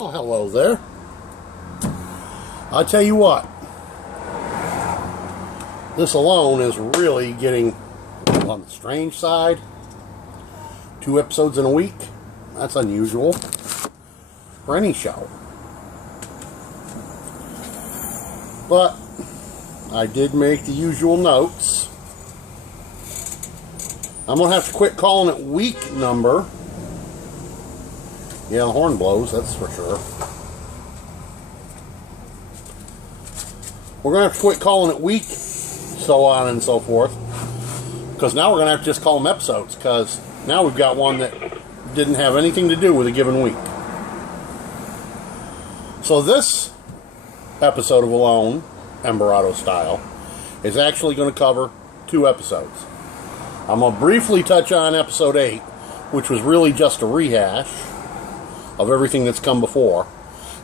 Oh, hello there. I'll tell you what. This alone is really getting on the strange side. 2 episodes in a week. That's unusual for any show. But I did make the usual notes. I'm going to have to quit calling it week number. Yeah, the horn blows, that's for sure. We're going to have to quit calling it week, so on and so forth. Because now we're going to have to just call them episodes. Because now we've got one that didn't have anything to do with a given week. So this episode of Alone, Emberado style, is actually going to cover 2 episodes. I'm going to briefly touch on episode 8, which was really just a rehash of everything that's come before.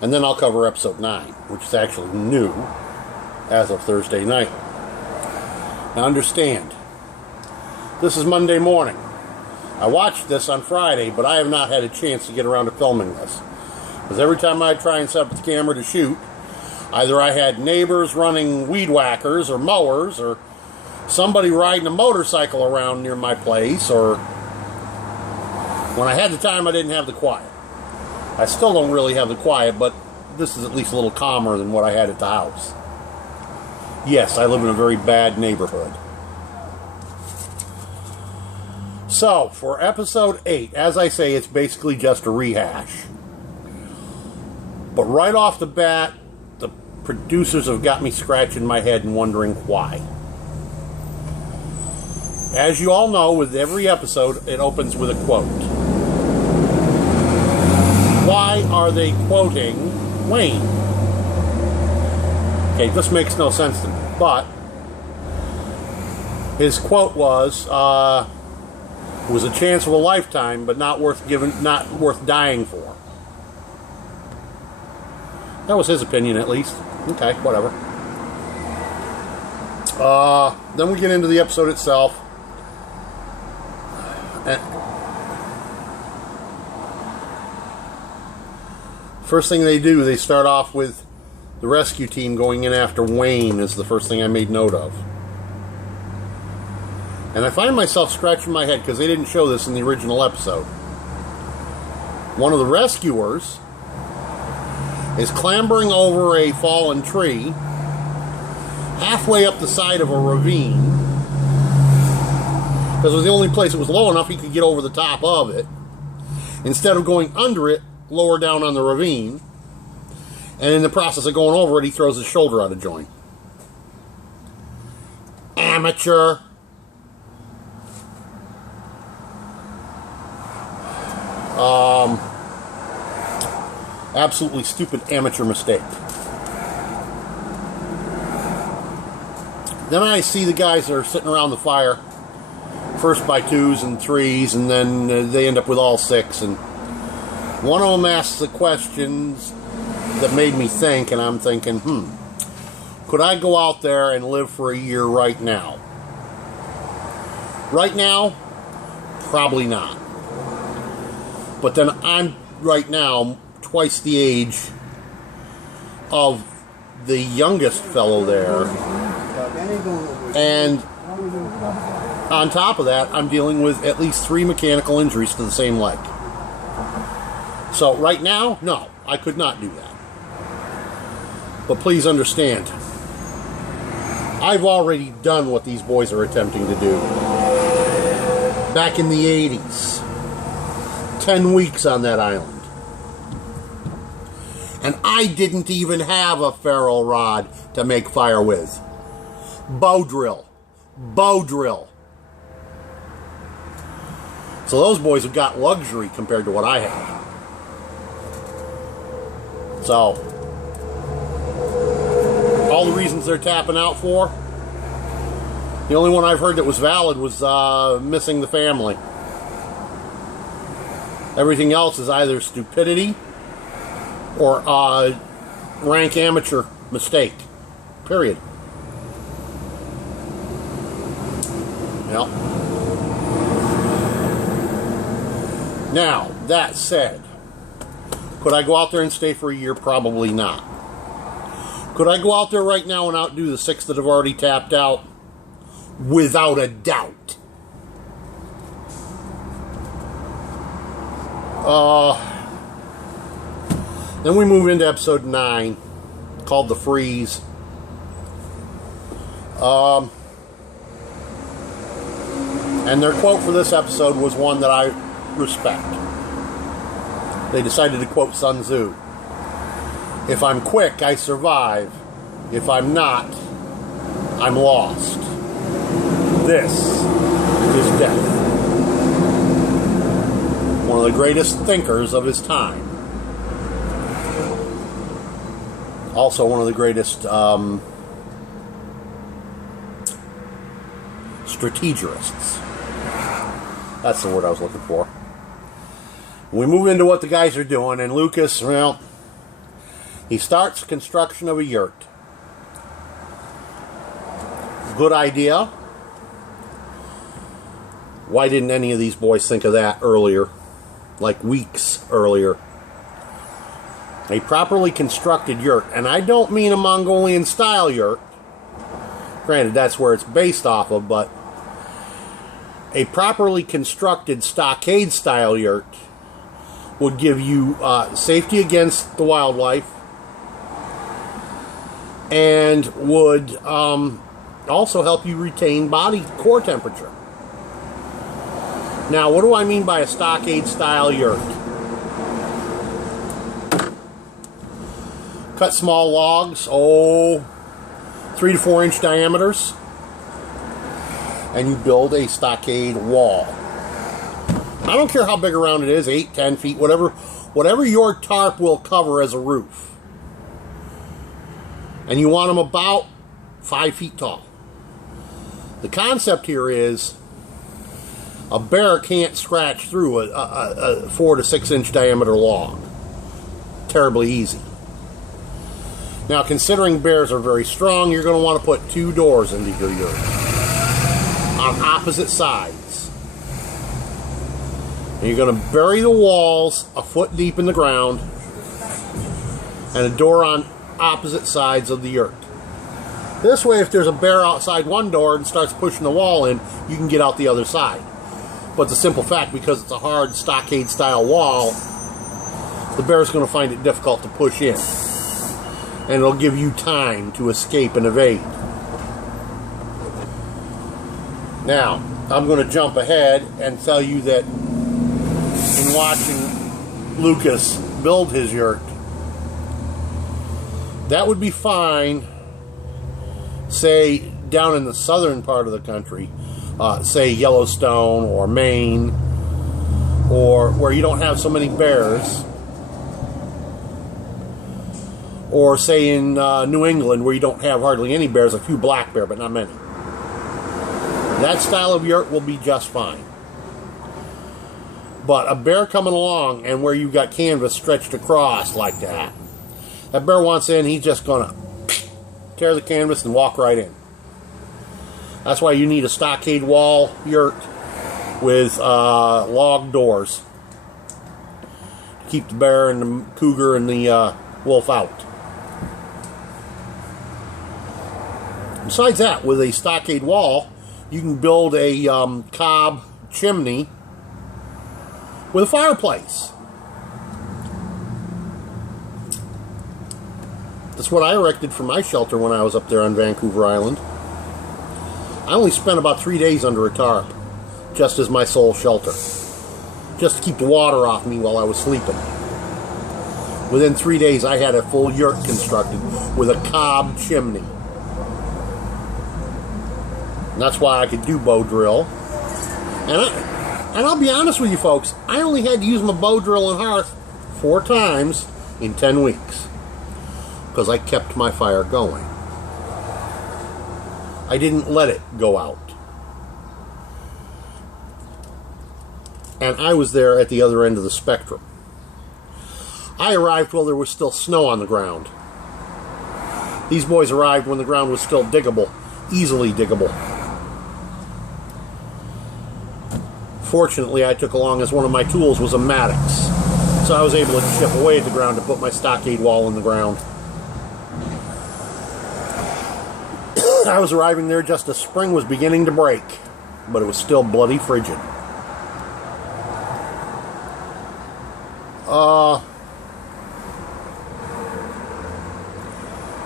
And then I'll cover episode 9, which is actually new as of Thursday night. Now understand, this is Monday morning. I watched this on Friday, but I have not had a chance to get around to filming this. Because every time I try and set up the camera to shoot, either I had neighbors running weed whackers or mowers, or somebody riding a motorcycle around near my place, or when I had the time I didn't have the quiet. I still don't really have the quiet, but this is at least a little calmer than what I had at the house. Yes, I live in a very bad neighborhood. So, for episode 8, as I say, it's basically just a rehash. But right off the bat, the producers have got me scratching my head and wondering why. As you all know, with every episode, it opens with a quote. Why are they quoting Wayne? Okay, this makes no sense to me, but his quote was, it was a chance of a lifetime, but not worth dying for. That was his opinion, at least. Okay, whatever. Then we get into the episode itself. First thing they do, they start off with the rescue team going in after Wayne is the first thing I made note of. And I find myself scratching my head because they didn't show this in the original episode. One of the rescuers is clambering over a fallen tree halfway up the side of a ravine, because it was the only place it was low enough he could get over the top of it, instead of going under it, lower down on the ravine. And in the process of going over it, he throws his shoulder out of joint. Amateur. Absolutely stupid amateur mistake. Then I see the guys that are sitting around the fire, first by 2s and 3s, and then they end up with all 6. And one of them asks the questions that made me think, and I'm thinking, could I go out there and live for a year right now? Right now, probably not. But then I'm, right now, twice the age of the youngest fellow there. And on top of that, I'm dealing with at least 3 mechanical injuries to the same leg. So right now, no, I could not do that. But please understand, I've already done what these boys are attempting to do. Back in the 80s. 10 weeks on that island. And I didn't even have a ferro rod to make fire with. Bow drill. Bow drill. So those boys have got luxury compared to what I have. So, all the reasons they're tapping out for, the only one I've heard that was valid was missing the family. Everything else is either stupidity or rank amateur mistake. Period. Yep. Now, that said, Could I go out there and stay for a year? Probably not. Could I go out there right now and outdo the 6 that have already tapped out? Without a doubt. Then we move into episode 9, called The Freeze. And their quote for this episode was one that I respect. They decided to quote Sun Tzu. If I'm quick, I survive. If I'm not, I'm lost. This is death. One of the greatest thinkers of his time. Also one of the greatest strategists. That's the word I was looking for. We move into what the guys are doing, and Lucas, well, he starts construction of a yurt. Good idea. Why didn't any of these boys think of that earlier? Like weeks earlier. A properly constructed yurt, and I don't mean a Mongolian style yurt. Granted, that's where it's based off of, but a properly constructed stockade style yurt would give you safety against the wildlife and would also help you retain body core temperature. Now, what do I mean by a stockade style yurt? Cut small logs, 3 to 4 inch diameters, and you build a stockade wall. I don't care how big around it is, 8, 10 feet, whatever your tarp will cover as a roof. And you want them about 5 feet tall. The concept here is a bear can't scratch through a 4 to 6 inch diameter log. Terribly easy. Now, considering bears are very strong, you're going to want to put 2 doors into your yurt on opposite sides. And you're going to bury the walls a foot deep in the ground and a door on opposite sides of the yurt. This way, if there's a bear outside one door and starts pushing the wall in, you can get out the other side. But the simple fact, because it's a hard stockade style wall, the bear's going to find it difficult to push in. And it'll give you time to escape and evade. Now, I'm going to jump ahead and tell you that in watching Lucas build his yurt, that would be fine, say, down in the southern part of the country, say Yellowstone or Maine, or where you don't have so many bears, or say in New England where you don't have hardly any bears, a few black bear, but not many. That style of yurt will be just fine. But a bear coming along and where you've got canvas stretched across like that, that bear wants in, he's just going to tear the canvas and walk right in. That's why you need a stockade wall yurt with log doors to keep the bear and the cougar and the wolf out. Besides that, with a stockade wall, you can build a cob chimney with a fireplace. That's what I erected for my shelter when I was up there on Vancouver Island. I only spent about 3 days under a tarp, just as my sole shelter, just to keep the water off me while I was sleeping. Within 3 days, I had a full yurt constructed with a cob chimney. And that's why I could do bow drill. And I'll be honest with you folks, I only had to use my bow drill and hearth 4 times in 10 weeks. Because I kept my fire going. I didn't let it go out. And I was there at the other end of the spectrum. I arrived while there was still snow on the ground. These boys arrived when the ground was still diggable, easily diggable. Fortunately, I took along as one of my tools was a Maddox So I was able to chip away at the ground to put my stockade wall in the ground. I was arriving there just as spring was beginning to break, but it was still bloody frigid.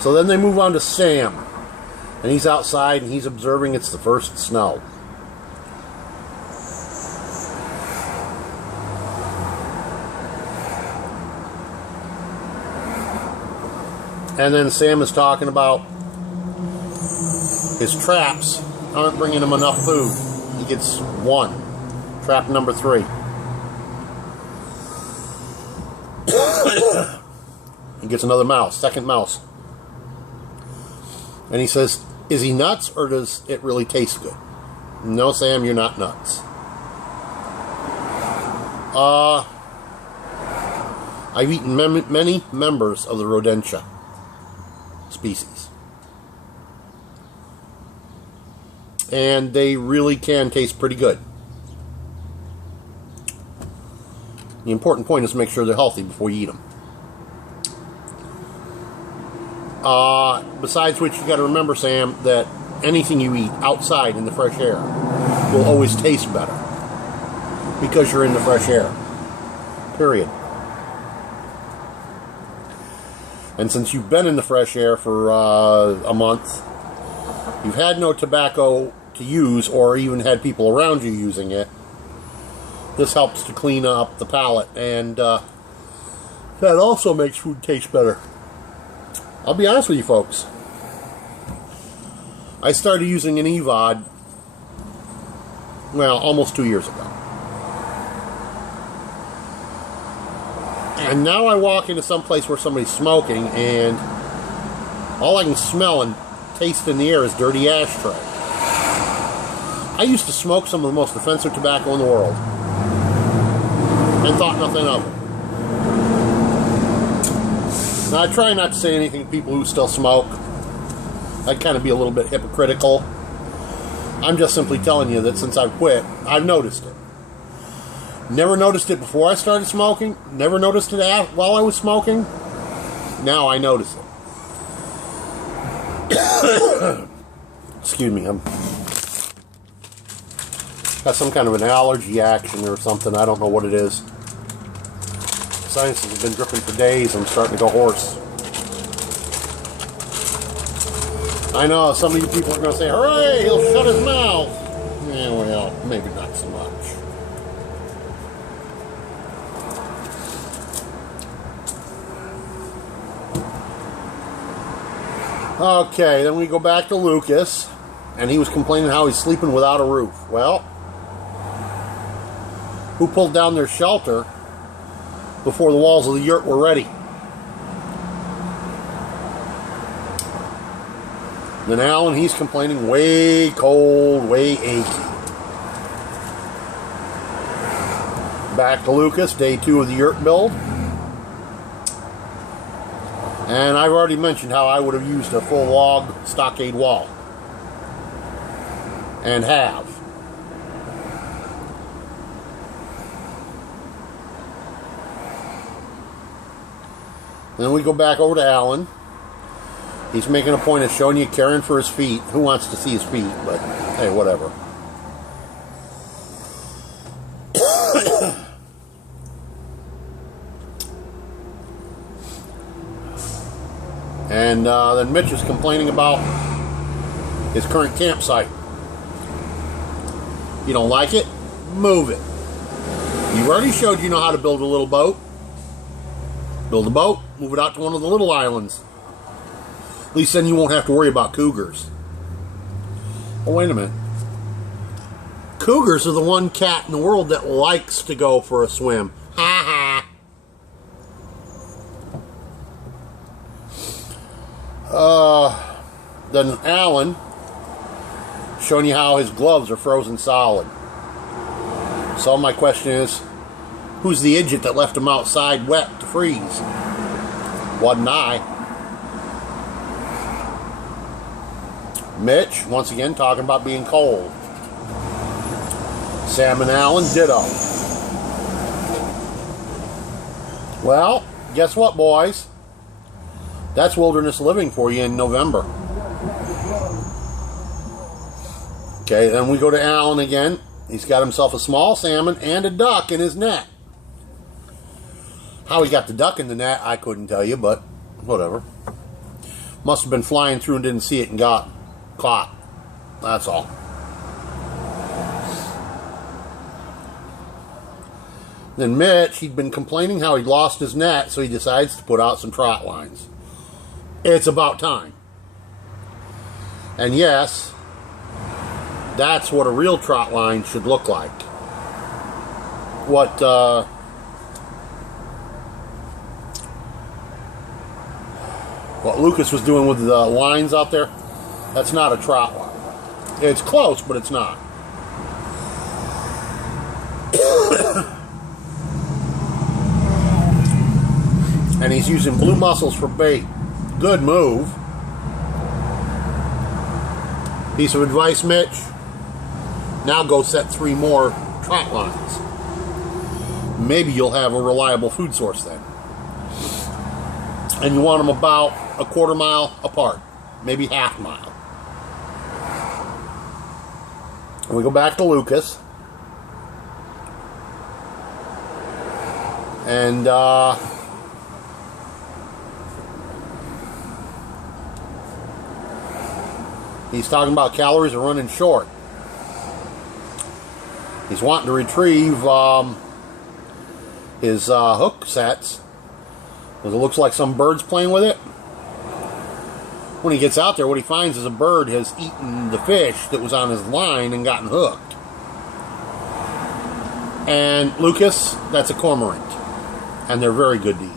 So then they move on to Sam, and he's outside and he's observing it's the first snow. And then Sam is talking about his traps aren't bringing him enough food. He gets one. Trap number 3. He gets another mouse, second mouse. And he says, is he nuts or does it really taste good? No, Sam, you're not nuts. I've eaten many members of the Rodentia species. And they really can taste pretty good. The important point is to make sure they're healthy before you eat them. Besides which, you got to remember, Sam, that anything you eat outside in the fresh air will always taste better because you're in the fresh air. Period. And since you've been in the fresh air for a month, you've had no tobacco to use or even had people around you using it. This helps to clean up the palate, and that also makes food taste better. I'll be honest with you folks. I started using an EVOD, well, almost 2 years ago. And now I walk into some place where somebody's smoking, and all I can smell and taste in the air is dirty ashtray. I used to smoke some of the most offensive tobacco in the world and thought nothing of it. Now, I try not to say anything to people who still smoke. I'd kind of be a little bit hypocritical. I'm just simply telling you that since I've quit, I've noticed it. Never noticed it before I started smoking. Never noticed it while I was smoking. Now I notice it. Excuse me, I'm got some kind of an allergy action or something. I don't know what it is. Sinuses have been dripping for days. I'm starting to go hoarse. I know some of you people are going to say, hooray, he'll shut his mouth. Yeah, well, maybe not so much. Okay, then we go back to Lucas, and he was complaining how he's sleeping without a roof. Well, who pulled down their shelter before the walls of the yurt were ready? Then Alan, he's complaining way cold, way achy. Back to Lucas, day 2 of the yurt build. And I've already mentioned how I would have used a full log stockade wall. And have. Then we go back over to Alan. He's making a point of showing you caring for his feet. Who wants to see his feet? But, hey, whatever. And then Mitch is complaining about his current campsite. You don't like it? Move it. You've already showed you know how to build a little boat. Build a boat, move it out to one of the little islands. At least then you won't have to worry about cougars. Oh, wait a minute. Cougars are the one cat in the world that likes to go for a swim. Ha ha. Then Alan showing you how his gloves are frozen solid. So my question is, who's the idiot that left them outside wet to freeze? Wasn't I. Mitch, once again, talking about being cold. Sam and Alan, ditto. Well, guess what, boys? That's wilderness living for you in November. Okay, then we go to Alan again. He's got himself a small salmon and a duck in his net. How he got the duck in the net, I couldn't tell you, but whatever. Must have been flying through and didn't see it and got caught. That's all. Then Mitch, he'd been complaining how he'd lost his net, so he decides to put out some trot lines. It's about time. And yes, that's what a real trot line should look like. What Lucas was doing with the lines out there, that's not a trot line. It's close, but it's not. And he's using blue mussels for bait. Good move. Piece of advice, Mitch. Now go set 3 more trot lines. Maybe you'll have a reliable food source then. And you want them about a quarter mile apart. Maybe half mile. And we go back to Lucas. And he's talking about calories are running short. He's wanting to retrieve his hook sets because it looks like some bird's playing with it. When he gets out there, what he finds is a bird has eaten the fish that was on his line and gotten hooked. And Lucas, that's a cormorant. And they're very good to eat.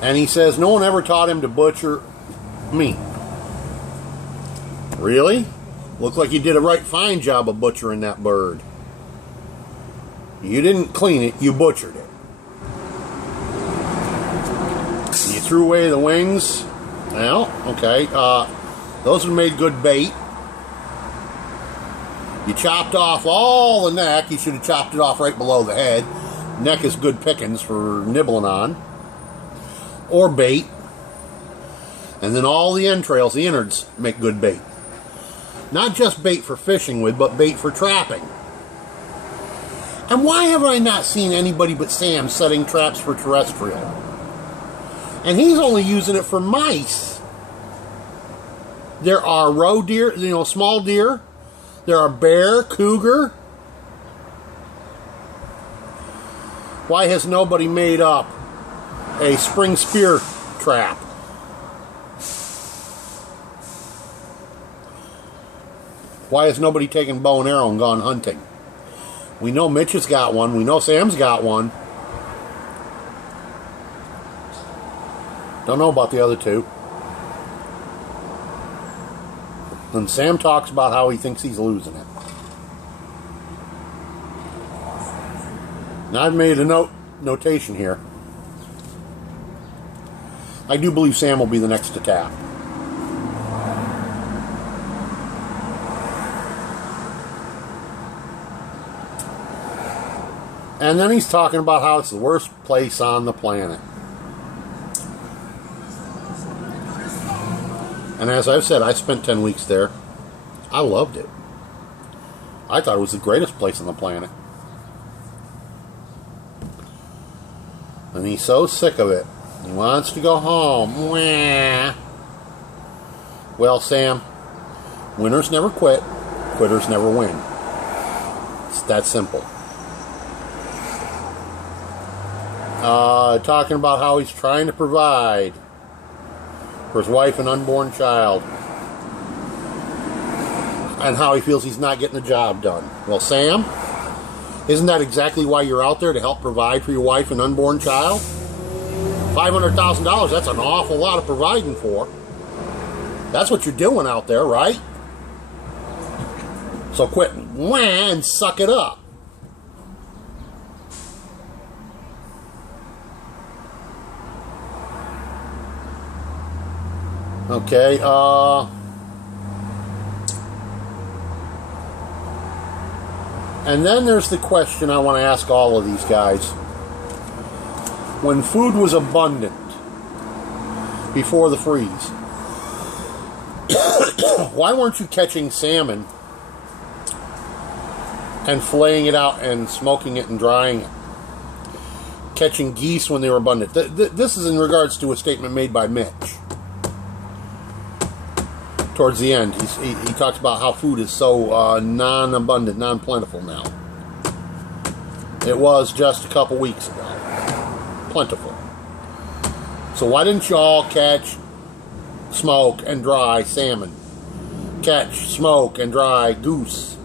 And he says no one ever taught him to butcher meat. Really? Looked like you did a right fine job of butchering that bird. You didn't clean it, you butchered it. You threw away the wings. Well, okay. Those have made good bait. You chopped off all the neck. You should have chopped it off right below the head. Neck is good pickings for nibbling on. Or bait. And then all the entrails, the innards, make good bait. Not just bait for fishing with, but bait for trapping. And why have I not seen anybody but Sam setting traps for terrestrial? And he's only using it for mice. There are roe deer, small deer. There are bear, cougar. Why has nobody made up a spring spear trap? Why has nobody taken bow and arrow and gone hunting? We know Mitch has got one. We know Sam's got one. Don't know about the other two. And Sam talks about how he thinks he's losing it. Now I've made a notation here. I do believe Sam will be the next to tap. And then he's talking about how it's the worst place on the planet. And as I've said, I spent 10 weeks there. I loved it. I thought it was the greatest place on the planet. And he's so sick of it. He wants to go home. Wah. Well, Sam, winners never quit. Quitters never win. It's that simple. Talking about how he's trying to provide for his wife and unborn child, and how he feels he's not getting the job done. Well, Sam, isn't that exactly why you're out there, to help provide for your wife and unborn child? $500,000, that's an awful lot of providing for. That's what you're doing out there, right? So quit wah and suck it up. Okay, And then there's the question I want to ask all of these guys. When food was abundant before the freeze, why weren't you catching salmon and filleting it out and smoking it and drying it? Catching geese when they were abundant. This is in regards to a statement made by Mitch. Towards the end, he talks about how food is so non-abundant, non-plentiful now. It was just a couple weeks ago. Plentiful. So why didn't you all catch, smoke, and dry salmon? Catch, smoke, and dry goose.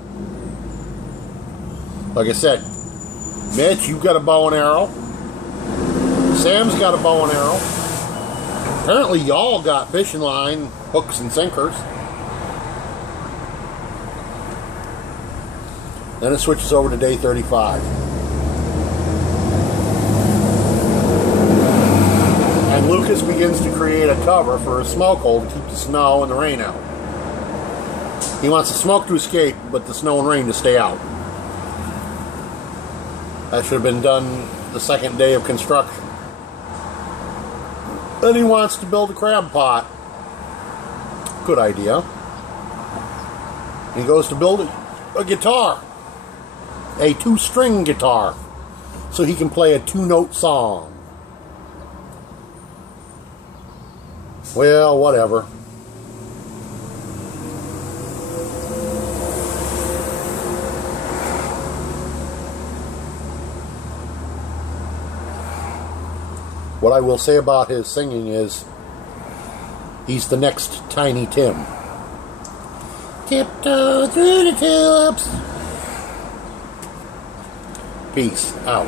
Like I said, Mitch, you've got a bow and arrow. Sam's got a bow and arrow. Apparently y'all got fishing line, hooks and sinkers. Then it switches over to day 35. And Lucas begins to create a cover for a smoke hole to keep the snow and the rain out. He wants the smoke to escape, but the snow and rain to stay out. That should have been done the second day of construction. Then he wants to build a crab pot. Good idea. He goes to build a guitar. A 2-string guitar. So he can play a 2-note song. Well, whatever. What I will say about his singing is he's the next Tiny Tim. Tiptoe through the tulips. Peace out.